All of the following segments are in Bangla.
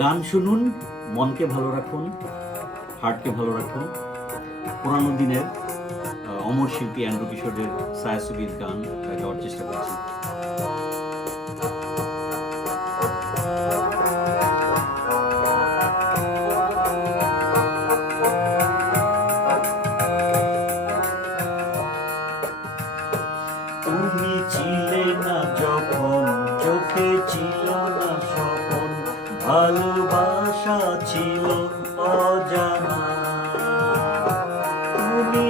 গান শুনুন, মনকে ভালো রাখুন, হার্টকে ভালো রাখুন। পুরানো দিনের অমর শিল্পী এন্ড্রু কিশোরের ছায়াছবির গান গাওয়ার চেষ্টা করছি। তুমি ছিলে না যখন, চোখে ছিল না স্বপন, ভালোবাসা ছিল অজানা। তুমি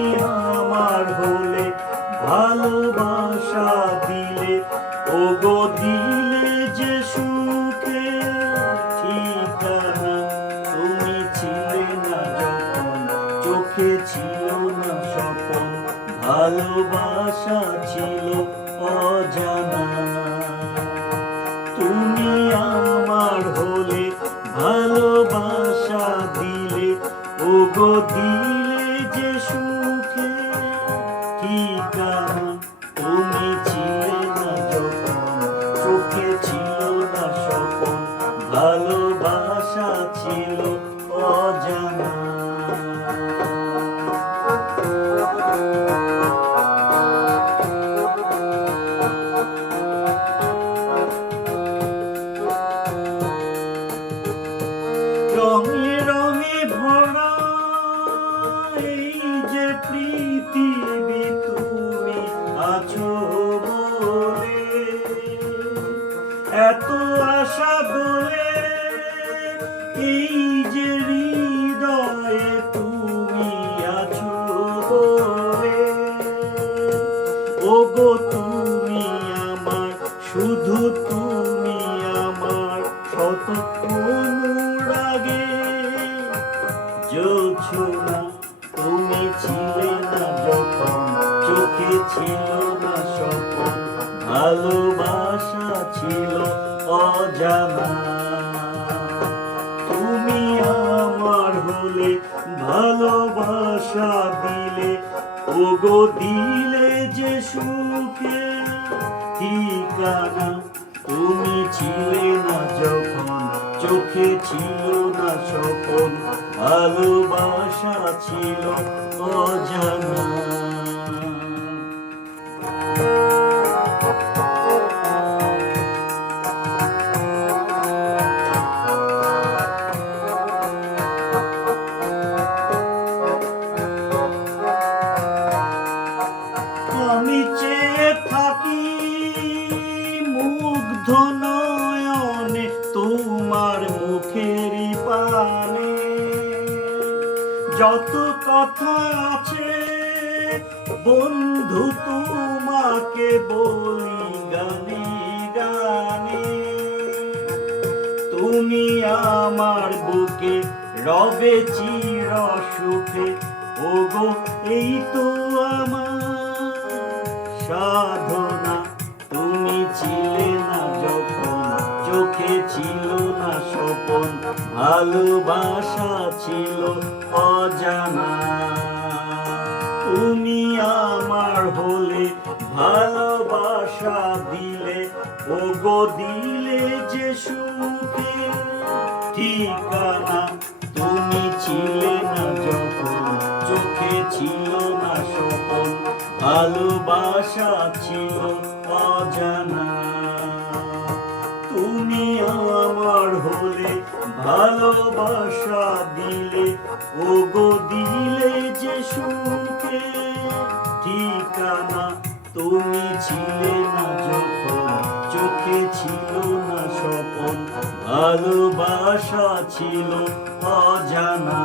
আমার হলে, ভালোবাসা দিলে, ওগো দিলে যে সুখে ঠিকানা। তুমি ছিলে না যখন, চোখে ছিল না স্বপন, ভালোবাসা ছিল অজানা। তুমি আমার হলে, ভালোবাসা দিলে, ওগো দিলে যে সুখে ঠিকানা। তুমি ছিলে না যখন, চোখে ছিল না স্বপন, ভালোবাসা ছিল অজানা। রঙে রঙে ভরা এই যে পৃথিবী, তুমি আছো বলে এত আশা দোলে। এই যে হৃদয়ে তুমি আছো বলে, ওগো তুমি আমার, শুধু তুমি আমার, শত অনুরাগে জ্বলছো না। তুমি ছিলে না যখন, চোখে ছিল না স্বপন, ভালোবাসা ছিল অজানা। তুমি আমার হলে, ভালোবাসা দিলে, ওগো দিলে যে সুখে ঠিকানা। তুমি ছিলে না যখন, চোখে ছিল না স্বপন, ভালোবাসা ছিল অজানা। আমি চেয়ে থাকি মুগ্ধ নয়নে, তোমার মুখেরই পানে যত কথা আছে বন্ধু, তোমাকে বলি গানে গানে। তুমি আমার বুকে রবে চির সুখে, ওগো এই তো আমার সাধনা। তুমি ছিলে না যখন, চোখে ছিল না স্বপন, ভালোবাসা ছিল অজানা। তুমি আমার হলে, ভালোবাসা দিলে, ওগো দিলে যে সুখে ঠিকানা। তুমি ছিলে না যখন, চোখে ছিল না স্বপন, ভালোবাসা ছিল অজানা। তুমি আমার হলে, ভালোবাসা দিলে, ওগো দিলে যে সুখে ঠিকানা। তুমি ছিলে না যখন, চোখে ছিল না স্বপন, ভালোবাসা ছিল অজানা।